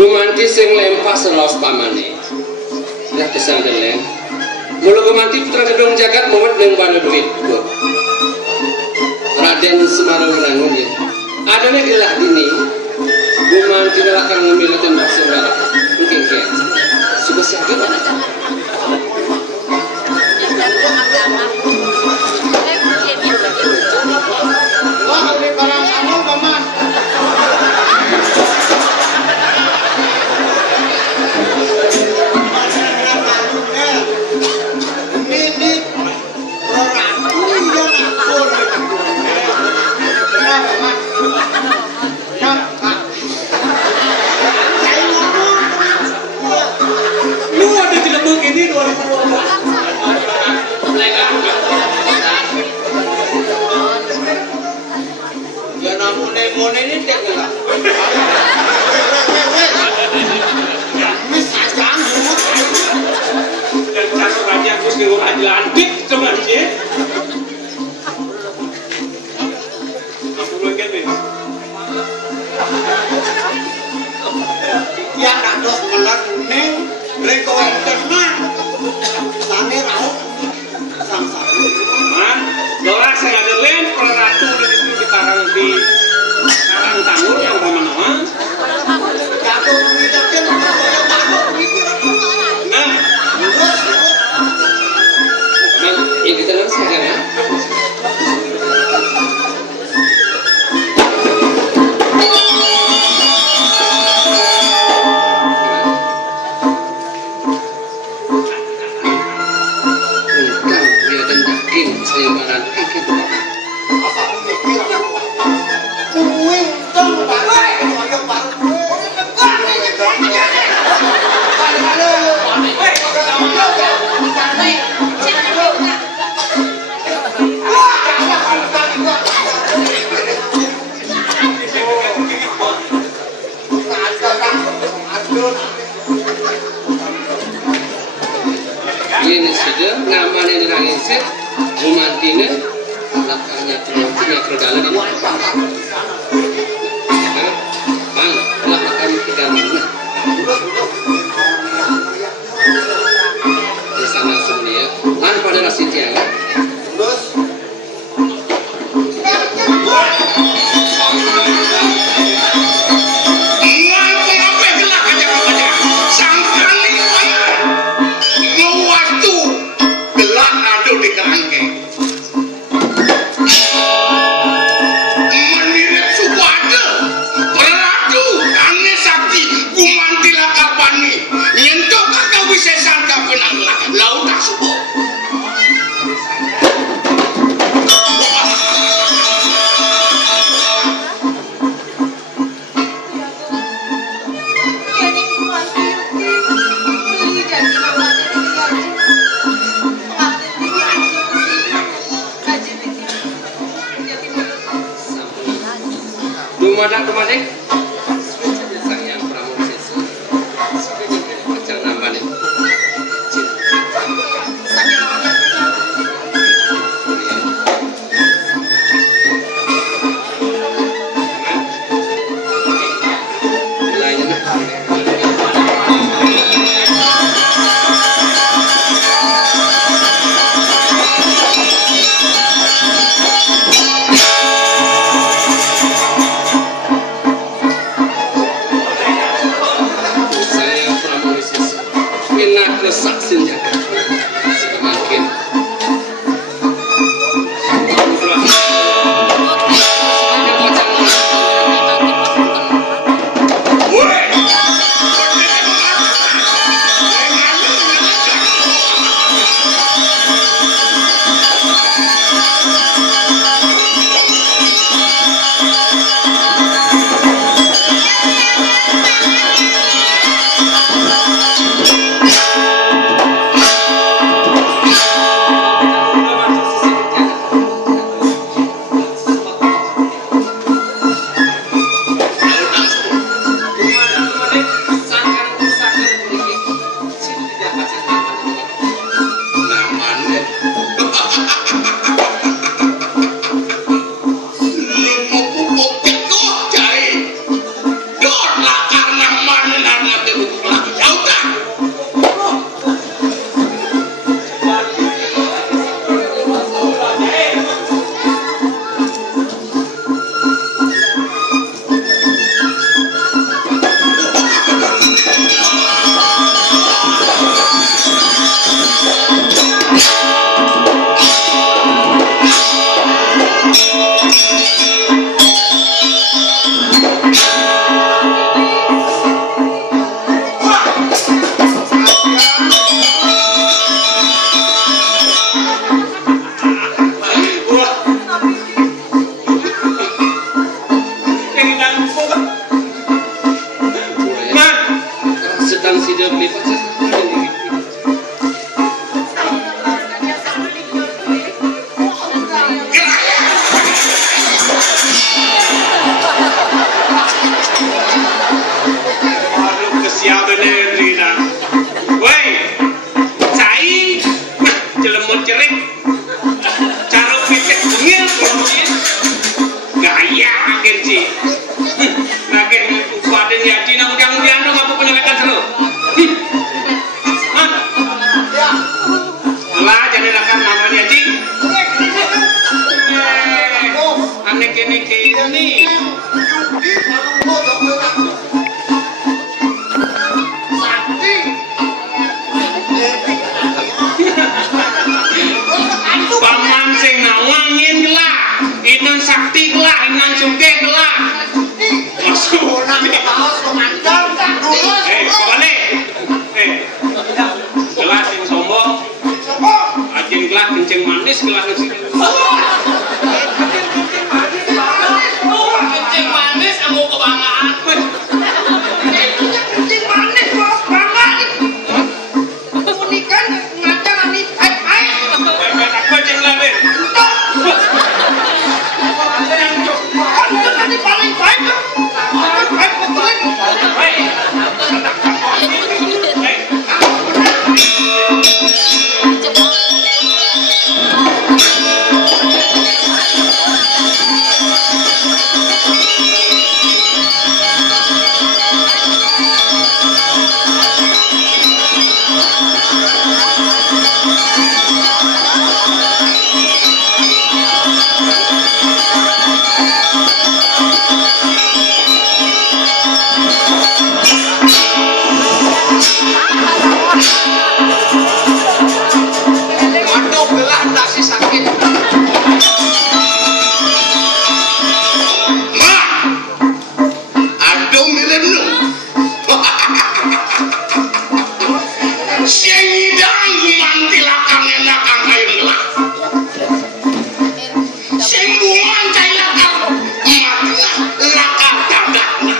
Gumanti sing lempah selos pamane. Lah kesang deleng. Mula gumanti putra kedung jagat mumet ning bana duit. Raden Semarang ya. Adane ilah dini. Gumanti nalakan ngambil tembak sembarang. Mungkin kian. Sudah siapa? Wah, ini barang anu paman. Ya namun ini dia gelap. Dan satu raja aku seluruh lantik teman dia. Aku lagi Ya nak dos melar neng reko tenang. Sami raut sang-sang. Man, dorang saya ada lain peratu di karang di karang tanggul yang mana-mana. Jatuh midaknya koyo bagus mikir aku. Nah, Mang, yang kita lihat sekarang ya. Sayuran ikut Apa aku mikir aku? Kuwi tong bae koyo baru. ini sudah ngamanin rangiset Gumantina lakarnya Gumantina kerdalan ini Bang, lakarnya kita mana di sana semuanya lan pada nasi tiang Terus Dumadak sang yang Pramodesesa kacang nampan ini saksin jaga semakin udah beli pacar. Aduh, kesian bener Rina. Woi, cai, jelemut cerik, caruk pitik bengil, gaya agen sih. Agen upaden ya Cina ujang-ujang dong apa penyelekan seru. Lah jadi lakan namanya Ci. Aneh kene nih. Paman sing ngawangin gelah, inan sakti gelah, inan suge gelah. Masuk. Kembali. Gelah sing sombong. Ajeng gelah kencing manis gelah kencing. Kencing manis aku kebanggaan. Kencing manis bos bangga. Unikan ngajak ani baik-baik. Aku ajeng gelah ben. Ini paling baik kan? Baik betul. Waduh, gelah tak sih sakit. Aduh mirip lu. Sing ngidang mantilakan enakan kayong gelah. Sing buman cailakan matilah lakar dadakna.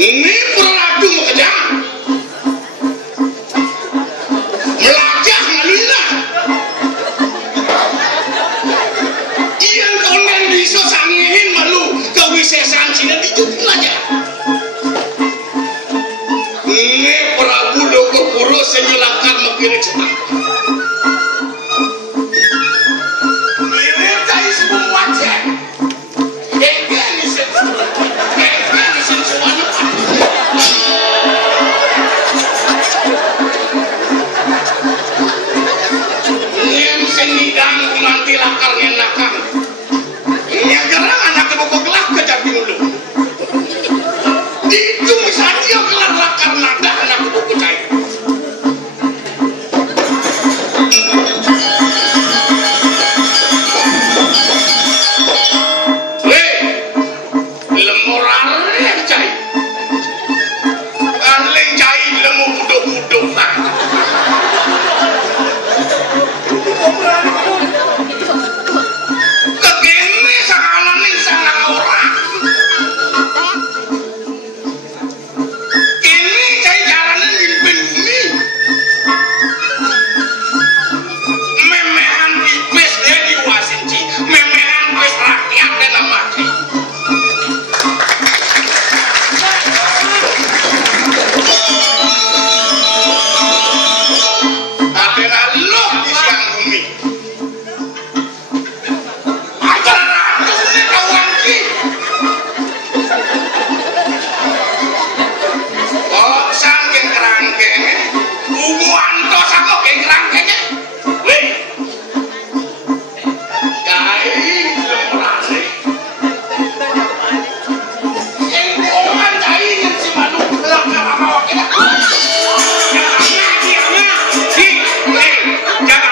Ini peradu mengejar melajah malina iyan konen bisa sangihin malu kewisesan Cina dijupin aja ini Prabu Dokopuro senyelakan mengkiri cepat mirip cai sebelum wajah ini semuanya Yen sing ngidang manti lakar ngenakan yang gerang anak kebobok gelah kejar dulu itu saja gelar lakar nada anak kebobok cair lemoran yang cair arleng cair lemu buduh-buduh lah kegene sakalan ning sangang ora ini cai jalanan mimpin bumi memehan iblis di wasinci memehan wis rakyat dan mati adena lo di siang bumi Jangan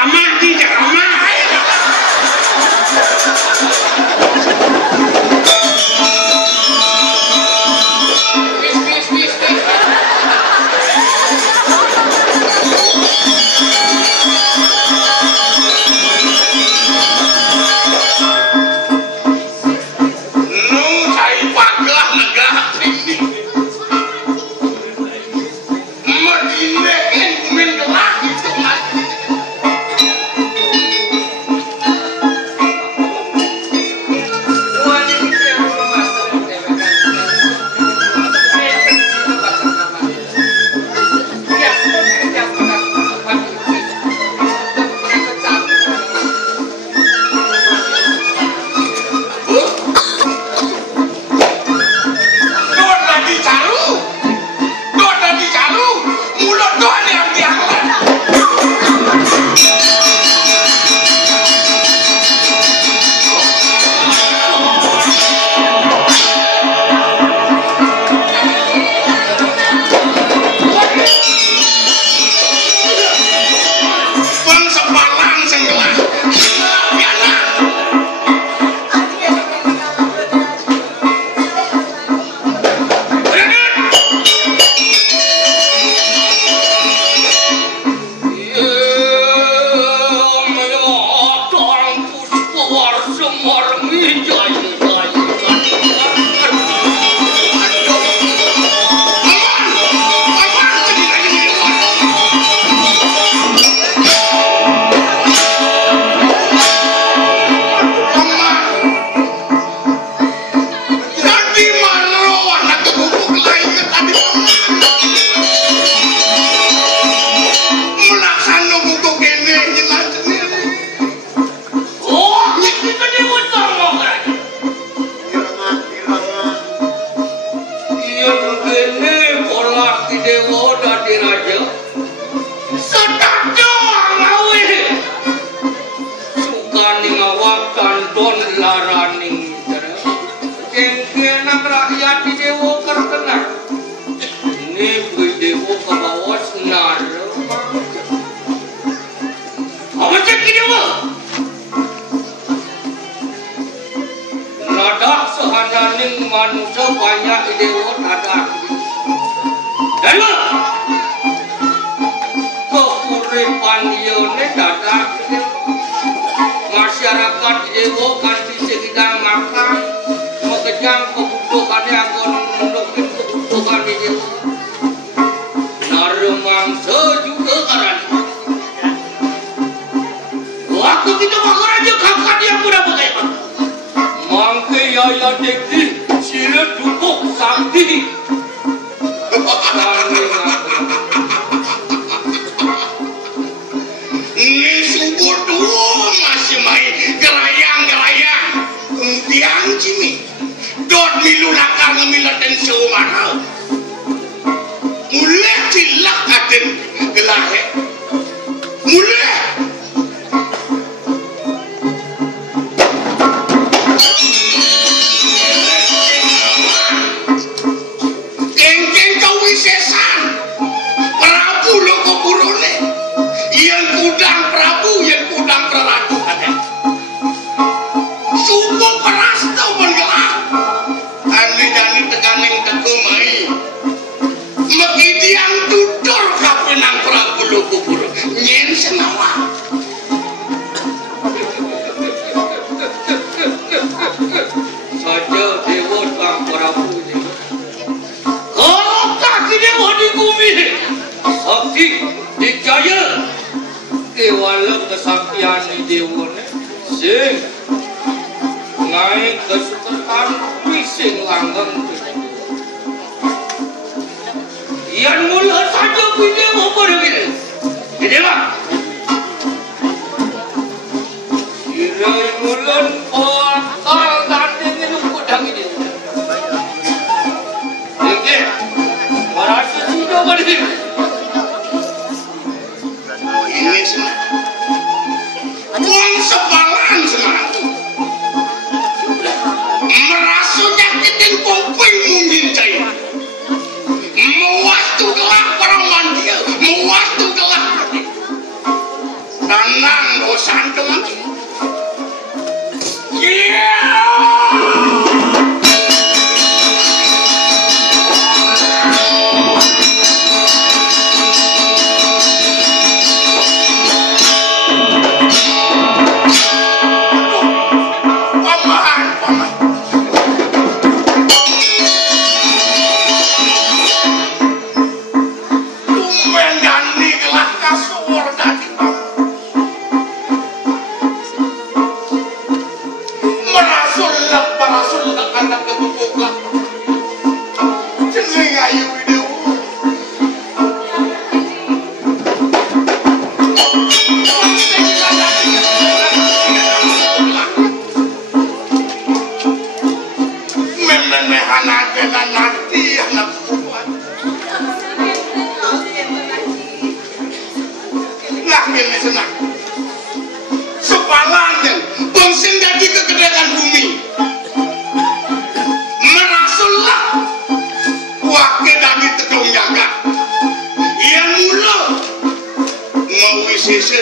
manusia banyak idewa ada. Dan kekuripan ione ada. Masyarakat idewa kanti segidang makan mengejar kebutuhan yang menunjukkan kebutuhan idewa. Naremangsa juga karena waktu kita makan aja kakak dia mudah bagaimana. Mangke yaya dekdi sila dukuk sakti. Ini subur dulu masih main gerayang-gerayang. Kemudian Jimmy dot milu nakar ngemilatin seumara. Mulai tilak aden gelahe. Mulai. Kengkeng kau wisesan. Prabu loko burone. Yang kudang Prabu, yang kudang Praratu ada. Suku peras tau mengelak. Ani-ani tekaneng tegumai. Mekiti yang tutur kapinang Prabu loko burone. Nyen senawa. Saja dewa Bang Prabu ini. Kalau kaki dewa di bumi, sakti dicaya. Kewala kesaktian di dewa ni, sing naik kesukaan pising langgeng. Yang mula saja dewa berbeda. Dewa. Sirai mulan akal dan dengan kudang ini. Okey, merasa tidak berbeda. Ini semua. Tuang sebalan semua. Merasa nyakitin pompai memintai. Mewaktu gelap perawan dia. Mewaktu gelap. Tanang bosan teman.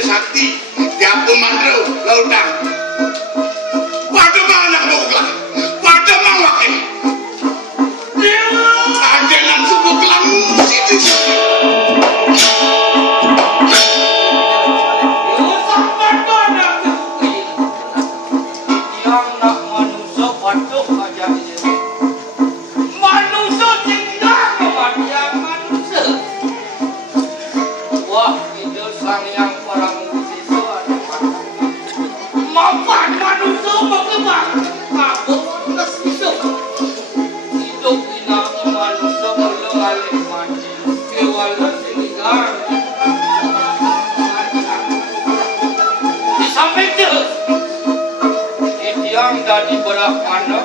Sakti, dia pemandau lautan. Pada mana boglah, pada mana ada nan suku kelang situ. Yang nak manusia patuh aja dia. Manusia tinggal kematian manusia. Wah, itu sang yang mapan manusia berkembang, kabut hidup. Hidup ina manusia melengalik mati, kewala tinggal. Di samping itu, yang dari berak mana,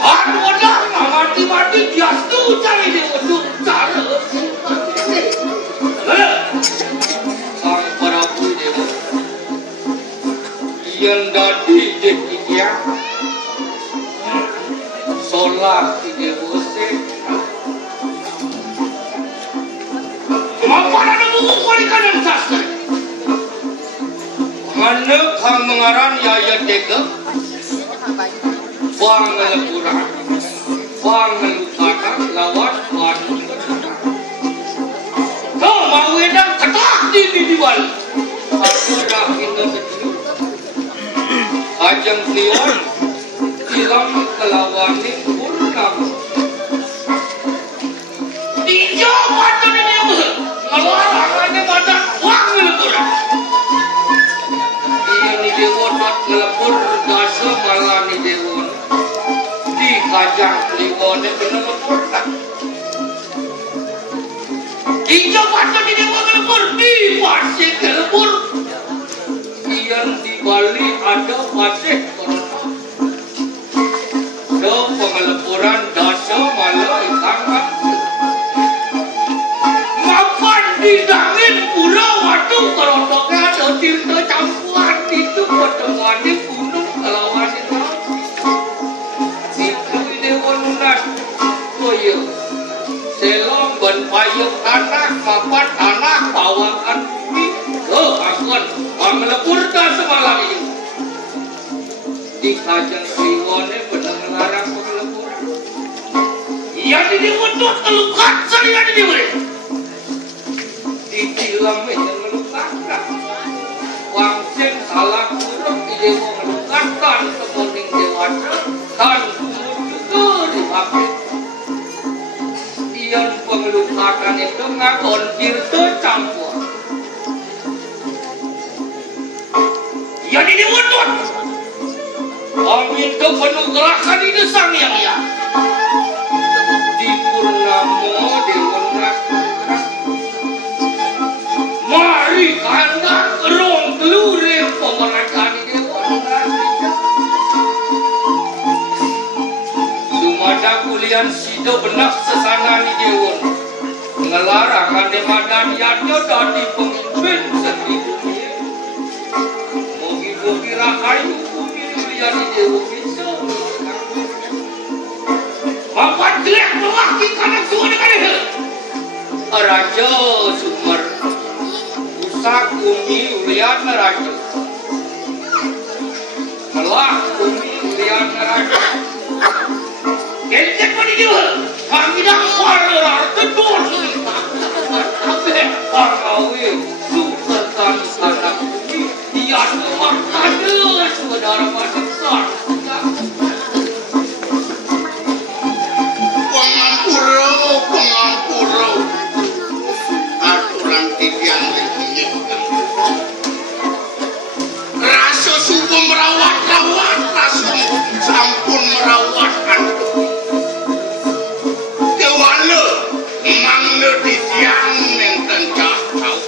ada mati dia tu cari dia untuk cara. Sang Prabu dia. Yang dari dia solat dia bersih. Apa ada buku kualikan dan sastra? Mana kang mengaran ya tega, buang kurang. pangelukana lawan wanita no mau edang ketak di diwal ada kita kecil ajang kliwan hilang kelawani purnam tiga patun ini ngelarangnya pada wang ngelekuran ini dewon ngelepur dasa malah ni dewon di kajang kliwon itu ngelepur tak tiga patun ini dewon ngelepur di pasir ngelepur yang di Bali ada pasir corona ada pengelepuran dasa malah ikan didangin pulau waktu kerondoknya ada tirta campuran itu pertemuan di gunung Kelawan itu Dewan Unas koyo selong ban payung tanah papan tanah bawakan bumi akon pangelepur dan semalam itu di kajang kliwone benar ngelarang pengelepuran iya di diwujud kelukat sering ada di mana dibilang jangan melukakan wangsin salah kurang ide melukakan kemudian dewasa dan juga dihapus yang pengelukakan itu ngakon tirta campur yang ini wujud amin ke penugerakan itu sang yang ya di purnamo dewan mari kanda kerong keluar pemerakan di Dewan Sumada kulian sido benak sesana di Dewan ngelarang ane madan yadnya dari pemimpin sendiri mogi-mogi rakai hukumi kulian di Dewan bisa mapan jelek melaki kanak semua dengan itu Raja Sumar Sak umi ulian raja Melah umi ulian raja Kencet pada dia kami dah kualar tedur tapi parawi sukarkan anak umi dia makanya saudara besar pengampuro aturan tidian rasa subuh merawat-rawat rasa sampun merawatkan dewana mangga didian yang kencah tahu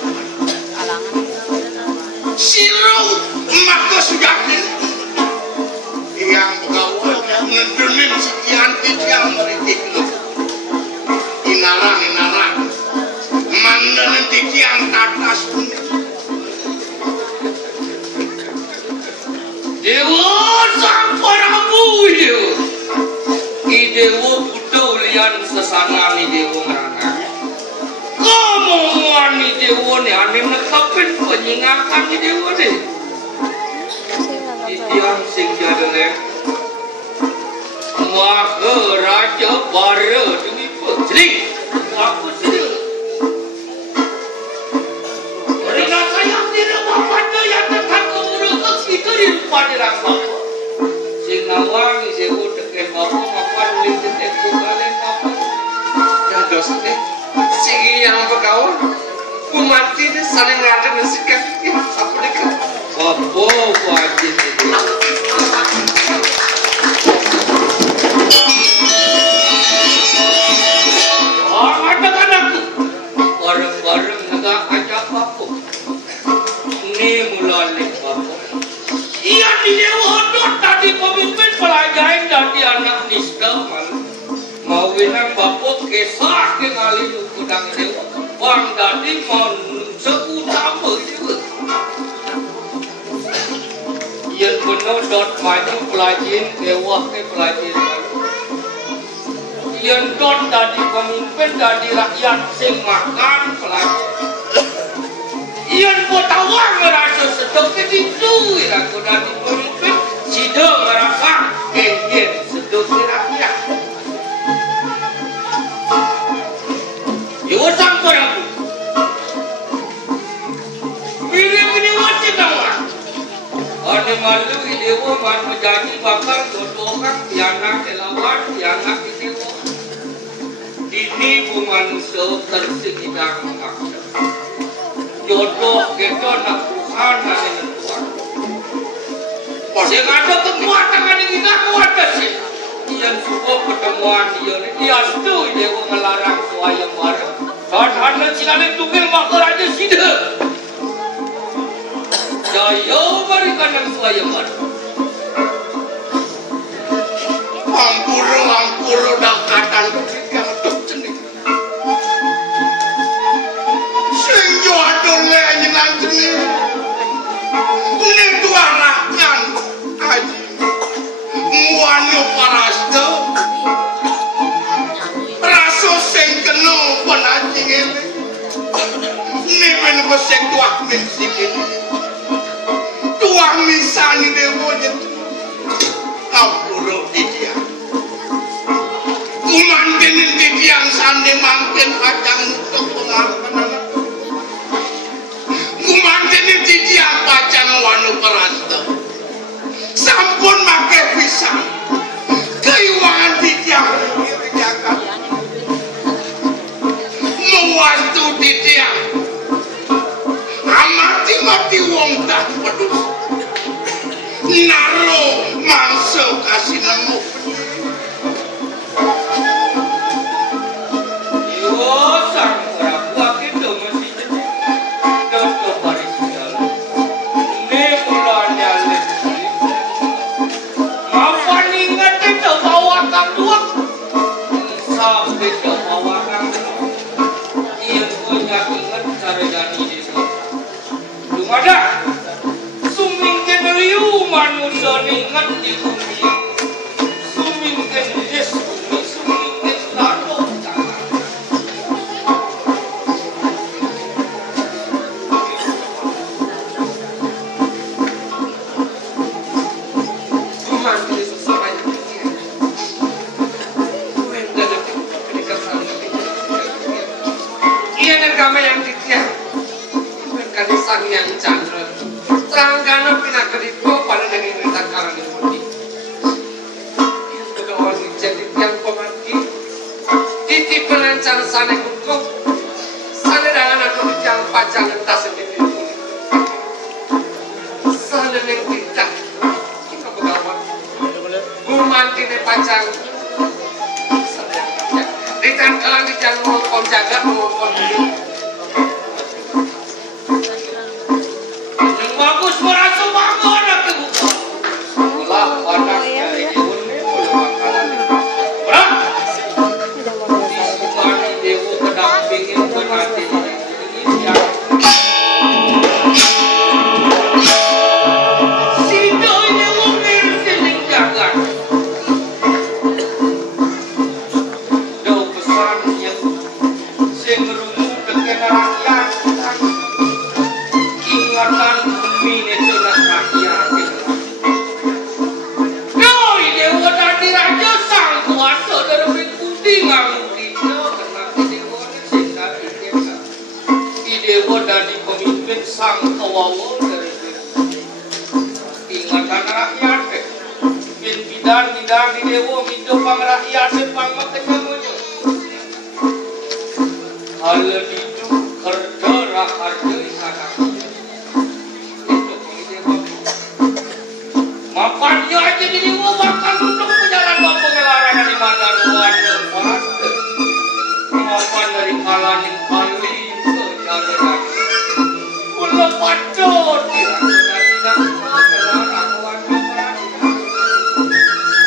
sirau maka sudah yang pegawai ngedenin sekian tidian meritik inarang mangga nanti tiang tatas Dewa sampun abu Dewa Dewa buddha ulian sesana ni Dewa merana Kemomuan ni Dewa ni ane nekapin penyingakan ni Dewa ni Tiang sing jadalek Maka raja bara demi putri Aku sedih Mereka sayang tidak bapaknya yang dekat kemurukan itu di rumah dirang bapak sehingga wangi sewa deken bapak makan lintik kalian bapak ya dosa deh sih yang berkawan ku mati deh saling ngada nasikan ya apa deh kan bapak wajib itu orang ada anakku bareng-bareng negak ajak bapak ini mulai bapak iya di Dewa tadi pemimpin pelajaran dari anak nista mau winang bapak kesah ke ngali kudang Dewa bang tadi mau seutama juga yang benar dot maju pelajaran Dewa ke pelajaran yang dot tadi pemimpin dari rakyat sing makan pelajaran Iyan po tawang merasa sedok itu ira ko dati pemimpin sidang merasa kengken sedok rakyat Mane malu idewo man menjadi bakal jodohkan tiana kelawan tiana idewo. Dini bu manusia tersigidang maksa. Jodoh kita nak Tuhan dan Tuhan. Yang ada kekuatan yang kita kuat sih. Yang suka pertemuan dia itu idewo melarang suaya marah. Saat anda silane tukil makar aja sidah. Jaya berikan yang suaya marah. Ampuro dakatan yang terjenis. Senjo adole nyenan jenis. Ini duarakan aji. Muanyo parasto. Raso sing kena penajing ini. Ini menebesek tuak mensik ini. Tuak misani dewo nyetu. Ampuro dia. Kumantenin tiang sande mangken pacang untuk pengalaman. Kumantenin tiang pacang wanu perasta. Sampun make pisang. Keiwangan tiang dijaga. Mewantu tiang. Amati-mati wong tak pedus. Naro mangsa kasih nemu. Sang Prabu itu mesti jadi dodo baris jalan. Ne mulanya lagi. Apa ingat itu bawa kang dua? Sampai ke bawa kang dua. Ia punya ingat cara jadi itu. Lumada. Suming keneliu manusia ingat di bumi. Suming keneliu suming kenelato. Yang ditia berkali sang yang chandra terangkana pinakerito pada dengan cerita karang ini itu kawan jadi yang pemati titi pelancar sana kukuh sana dengan aku yang pacang tas sendiri sana yang kita begawan gumantine pacang sana yang kita ditan kalang ditan mau jaga mau bagus merasa bangun aku bukan. Sekolah anaknya itu boleh bakalan. Berapa? Disukani dewa kedampingin penanti ini yang. Sido dewa mirsiling jagat. Jauh pesan yang sengerumu dengan rakyat. Ingatan bumi itu rakyat. No, ini wadani raja sang kuasa dari putih ngamuk kita karena dewa sehingga ide wadani pemimpin sang kawawa dari ingatan rakyat. Bin bidang di dewa minta pang rakyat sepang matekannya. Hal itu kerja rakyat sana. Mapannya aja jadi bakal duduk berjalan bawa pengelarangan di mata luar dan mapan dari kalaning kali ke jalan pulau pacot dari pengelarangan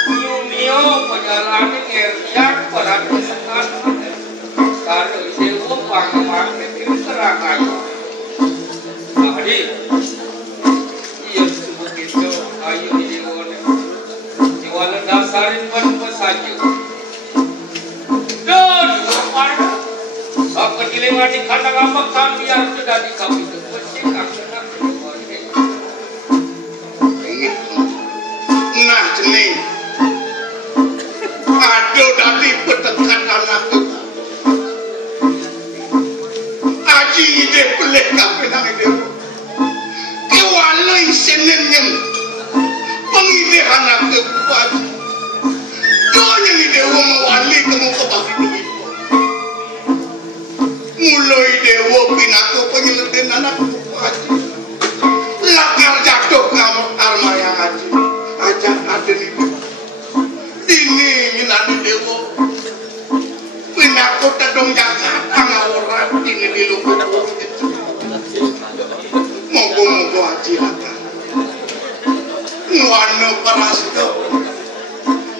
Yunio perjalanan ngeriak perhatian kalau itu panggilan itu serangkai jadi iya sebut itu ayu di Dewa dasarin ban saja. Dan apa? Apa dilengan di kandang amak sambiar sudah di kami itu bersih akan Nah jenis aduh dari pendekatan aku aji ide pelek kape nang ide kewalai senenyen ini. Mulai dewa pinaku penyelesaian anak haji. Lakar jatuh kamu armaya haji. Ajak aden itu. Ini minani dewa. Pinaku tedong jaga pangawuran ini di luar. Moga-moga haji lakar. Nuanu parasto.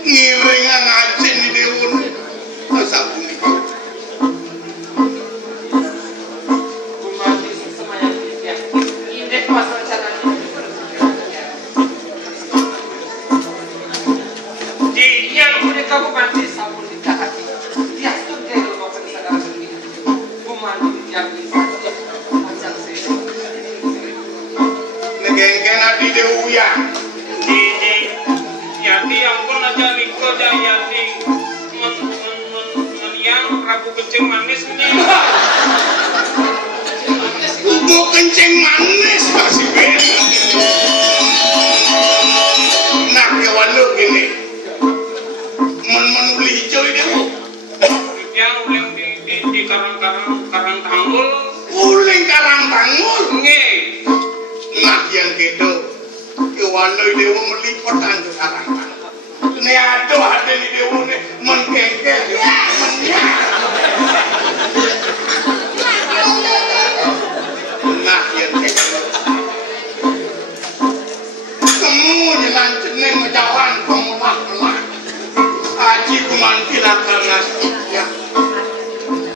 Ngiring ngaji di dewa. Asal bumi. Kamu mandi sabun di hati. Dia tuh dia lupa pensadar sendiri. Aku mandi tiap bisa macam saya. Negengken adi deuya. Di yati ampun aja Niko Jayati. Yang Prabu kencing manis ini. Ugo kencing manis masih beda. Nah, kewalu gini. Men beli hijau itu. Yang uling di karang tanggul. Uling karang tanggul. Nge. Nah yang gitu. Kewalu dewa meliputan ke karang tanggul. Ini ada di dewa ini menkengkel. Menyak.